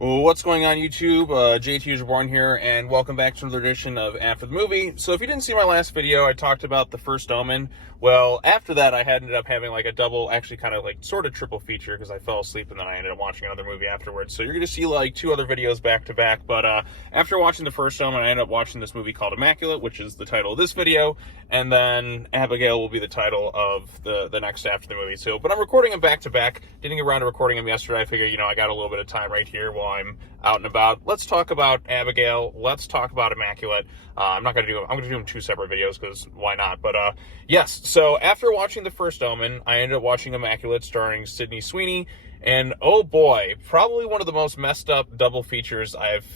Well, what's going on YouTube? JT is Reborn here, and welcome back to another edition of After the Movie. So if you didn't see my last video, I talked about the first Omen. Well, after that, I ended up having like a double, actually kind of like sort of triple feature, because I fell asleep and then I ended up watching another movie afterwards. So you're going to see like two other videos back to back. But after watching the first Omen, I ended up watching this movie called Immaculate, which is the title of this video. And then Abigail will be the title of the next after the movie. So, but I'm recording them back to back. Didn't get around to recording them yesterday. I figured, I got a little bit of time right here while I'm out and about. Let's talk about Abigail. Let's talk about Immaculate. I'm going to do them two separate videos because why not? But yes, so after watching the first Omen, I ended up watching Immaculate starring Sydney Sweeney. And oh boy, probably one of the most messed up double features I've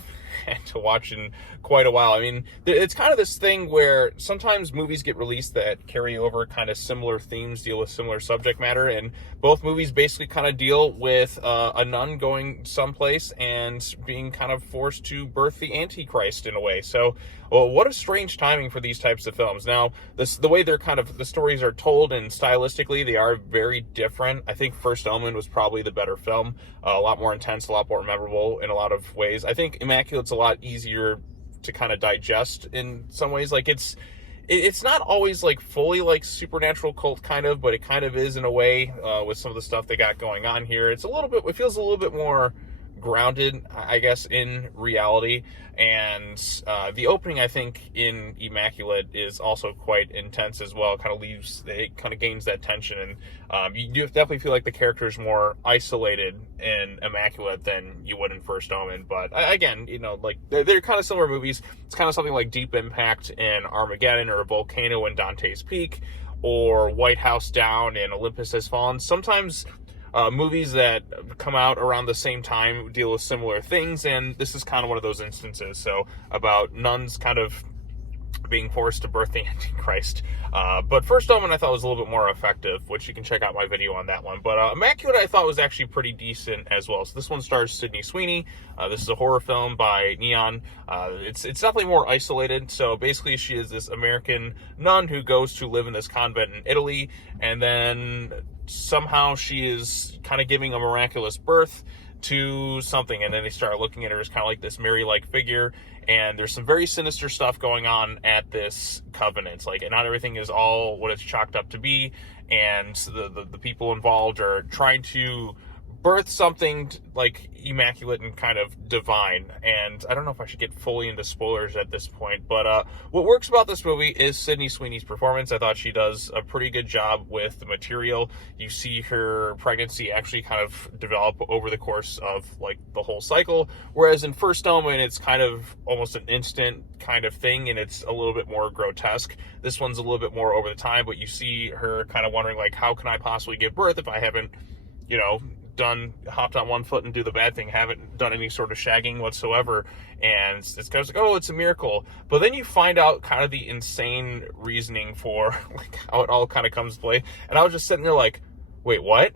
had to watch in quite a while. I mean, it's kind of this thing where sometimes movies get released that carry over kind of similar themes, deal with similar subject matter, and both movies basically kind of deal with a nun going someplace and being kind of forced to birth the Antichrist in a way. So, well, what a strange timing for these types of films. Now, the way they're kind of, the stories are told and stylistically, they are very different. I think First Omen was probably the better film, a lot more intense, a lot more memorable in a lot of ways. I think Immaculate's a lot easier to kind of digest in some ways. Like it's not always like fully like supernatural cult kind of, but it kind of is in a way with some of the stuff they got going on here. It feels a little bit more grounded, I guess, in reality. And the opening, I think, in Immaculate is also quite intense as well. It kind of gains that tension, and you do definitely feel like the character is more isolated in Immaculate than you would in First Omen. But again, like they're kind of similar movies. It's kind of something like Deep Impact in Armageddon, or a volcano in Dante's Peak, or White House Down and Olympus Has Fallen. Sometimes movies that come out around the same time deal with similar things, and this is kind of one of those instances. So about nuns kind of being forced to birth the Antichrist. But First Omen I thought was a little bit more effective, which you can check out my video on that one. But Immaculate I thought was actually pretty decent as well. So this one stars Sydney Sweeney. This is a horror film by Neon. It's definitely more isolated. So basically she is this American nun who goes to live in this convent in Italy, and then somehow she is kind of giving a miraculous birth to something, and then they start looking at her as kind of like this Mary-like figure, and there's some very sinister stuff going on at this covenant. Like, not everything is all what it's chalked up to be, and the people involved are trying to birth something like immaculate and kind of divine. And I don't know if I should get fully into spoilers at this point, but what works about this movie is Sydney Sweeney's performance. I thought she does a pretty good job with the material. You see her pregnancy actually kind of develop over the course of like the whole cycle, whereas in First Omen it's kind of almost an instant kind of thing, and it's a little bit more grotesque. This one's a little bit more over the time, but you see her kind of wondering, like, how can I possibly give birth if I haven't, hopped on one foot and do the bad thing, haven't done any sort of shagging whatsoever. And it's kind of like, oh, it's a miracle. But then you find out kind of the insane reasoning for like how it all kind of comes to play. And I was just sitting there like, wait, what?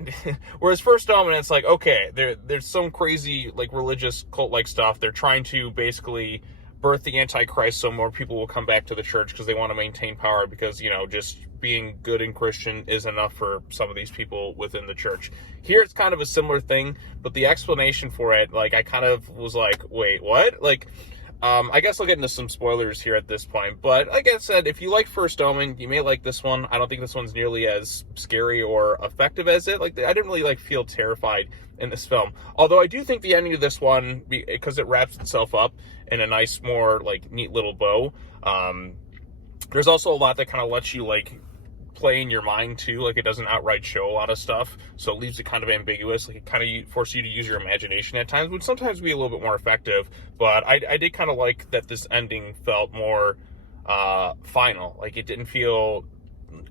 Whereas First Omen, it's like, okay, there's some crazy like religious cult-like stuff. They're trying to basically birth the Antichrist so more people will come back to the church because they want to maintain power, because, just being good and Christian is enough for some of these people within the church. Here it's kind of a similar thing, but the explanation for it, like, I kind of was like, wait, what? Like, I guess I'll get into some spoilers here at this point, but like I said, if you like First Omen, you may like this one. I don't think this one's nearly as scary or effective as it. Like, I didn't really feel terrified in this film. Although I do think the ending of this one, because it wraps itself up in a nice, more like neat little bow. There's also a lot that kind of lets you like play in your mind too. Like, it doesn't outright show a lot of stuff, so it leaves it kind of ambiguous. Like, it kind of forces you to use your imagination at times, which sometimes be a little bit more effective. But I did kind of like that this ending felt more final. Like, it didn't feel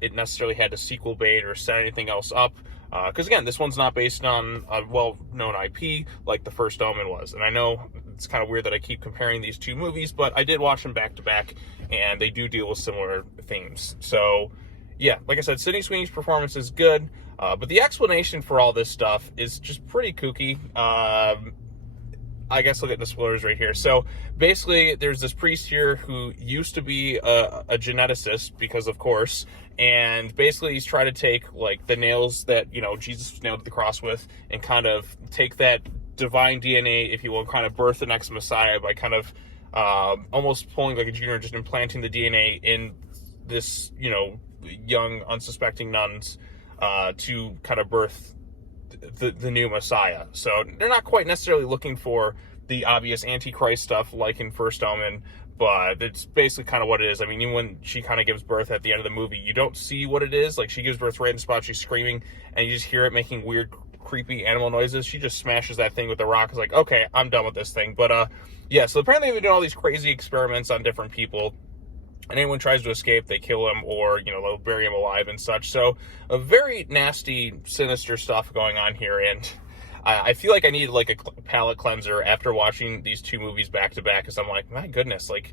it necessarily had to sequel bait or set anything else up. Because again, this one's not based on a well-known IP like the First Omen was. And I know it's kind of weird that I keep comparing these two movies, but I did watch them back to back, and they do deal with similar themes. So yeah, like I said, Sydney Sweeney's performance is good, but the explanation for all this stuff is just pretty kooky. I guess I'll get into spoilers right here. So basically, there's this priest here who used to be a geneticist, because of course, and basically he's trying to take like the nails that Jesus was nailed to the cross with, and kind of take that divine DNA, if you will, kind of birth the next Messiah by kind of almost pulling like a junior, just implanting the DNA in this, you know, young, unsuspecting nuns to kind of birth the new Messiah. So they're not quite necessarily looking for the obvious Antichrist stuff like in First Omen, but it's basically kind of what it is. I mean, even when she kind of gives birth at the end of the movie, you don't see what it is. Like, she gives birth right in the spot, she's screaming, and you just hear it making weird, creepy animal noises. She just smashes that thing with the rock. It's like, okay, I'm done with this thing. But yeah, so apparently they've been doing all these crazy experiments on different people, and anyone tries to escape, they kill him, or, you know, they'll bury him alive and such. So a very nasty, sinister stuff going on here, and I feel like I needed like a palate cleanser after watching these two movies back to back, because I'm like, my goodness, like,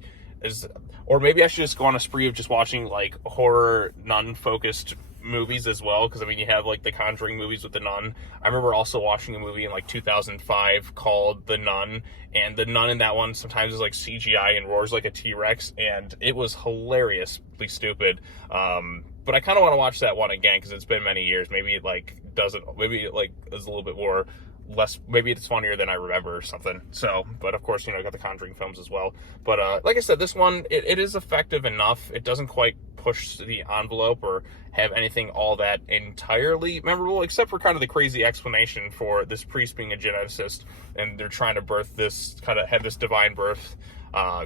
or maybe I should just go on a spree of just watching like horror nun-focused movies as well, because I mean, you have like the Conjuring movies with the nun. I remember also watching a movie in like 2005 called The Nun, and the nun in that one sometimes is like CGI and roars like a T-Rex, and it was hilariously stupid. But I kind of want to watch that one again, because it's been many years. Maybe it like doesn't, maybe it like is a little bit more less, maybe it's funnier than I remember or something. So, but of course, you know, I got the Conjuring films as well. But like I said, this one, it is effective enough. It doesn't quite push the envelope or have anything all that entirely memorable, except for kind of the crazy explanation for this priest being a geneticist, and they're trying to birth this, kind of have this divine birth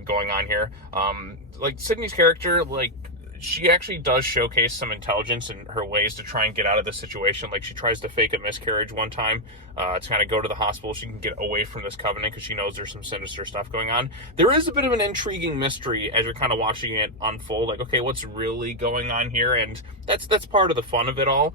going on here. Like Sydney's character, like, she actually does showcase some intelligence in her ways to try and get out of the situation. Like, she tries to fake a miscarriage one time to kind of go to the hospital. She can get away from this covenant because she knows there's some sinister stuff going on. There is a bit of an intriguing mystery as you're kind of watching it unfold. Like, okay, what's really going on here? And that's part of the fun of it all.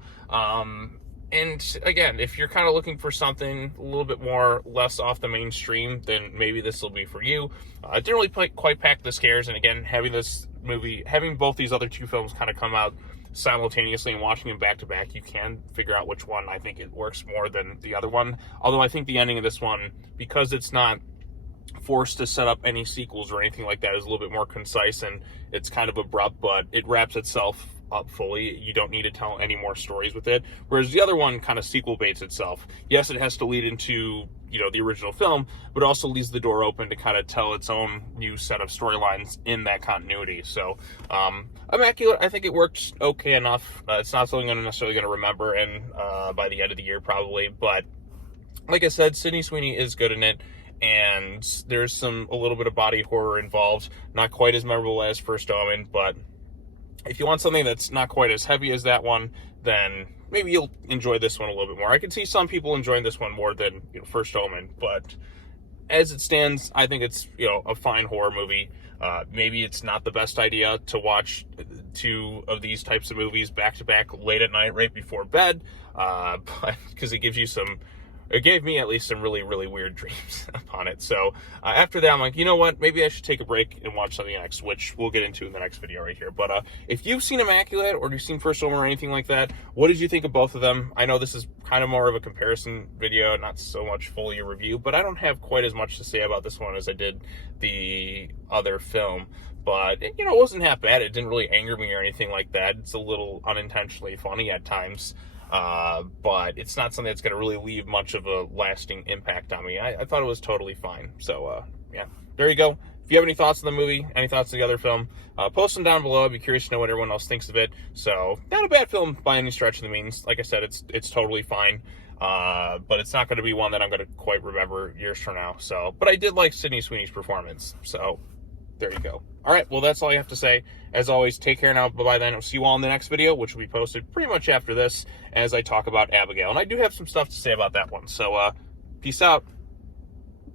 And again, if you're kind of looking for something a little bit more, less off the mainstream, then maybe this will be for you. It didn't really quite pack the scares. And again, having this movie, having both these other two films kind of come out simultaneously and watching them back to back, you can figure out which one I think it works more than the other one. Although I think the ending of this one, because it's not forced to set up any sequels or anything like that, is a little bit more concise, and it's kind of abrupt, but it wraps itself up fully. You don't need to tell any more stories with it, whereas the other one kind of sequel baits itself. Yes, it has to lead into, you know, the original film, but also leaves the door open to kind of tell its own new set of storylines in that continuity. So Immaculate, I think it worked okay enough. It's not something I'm necessarily going to remember and by the end of the year probably, but like I said, Sydney Sweeney is good in it, and there's a little bit of body horror involved. Not quite as memorable as First Omen, but if you want something that's not quite as heavy as that one, then maybe you'll enjoy this one a little bit more. I can see some people enjoying this one more than, you know, First Omen, but as it stands, I think it's, you know, a fine horror movie. Maybe it's not the best idea to watch two of these types of movies back to back late at night, right before bed, but because it gave me at least some really, really weird dreams upon it. So after that, I'm like, you know what? Maybe I should take a break and watch something next, which we'll get into in the next video right here. But if you've seen Immaculate or you've seen First Omen or anything like that, what did you think of both of them? I know this is kind of more of a comparison video, not so much fully a review, but I don't have quite as much to say about this one as I did the other film. But, you know, it wasn't half bad. It didn't really anger me or anything like that. It's a little unintentionally funny at times. But it's not something that's going to really leave much of a lasting impact on me. I thought it was totally fine. So, yeah, there you go. If you have any thoughts on the movie, any thoughts on the other film, post them down below. I'd be curious to know what everyone else thinks of it. So, not a bad film by any stretch of the means. Like I said, it's totally fine. But it's not going to be one that I'm going to quite remember years from now. So, but I did like Sydney Sweeney's performance. So, there you go. All right, well, that's all I have to say. As always, take care now. Bye-bye then. I'll see you all in the next video, which will be posted pretty much after this as I talk about Abigail. And I do have some stuff to say about that one. So, peace out.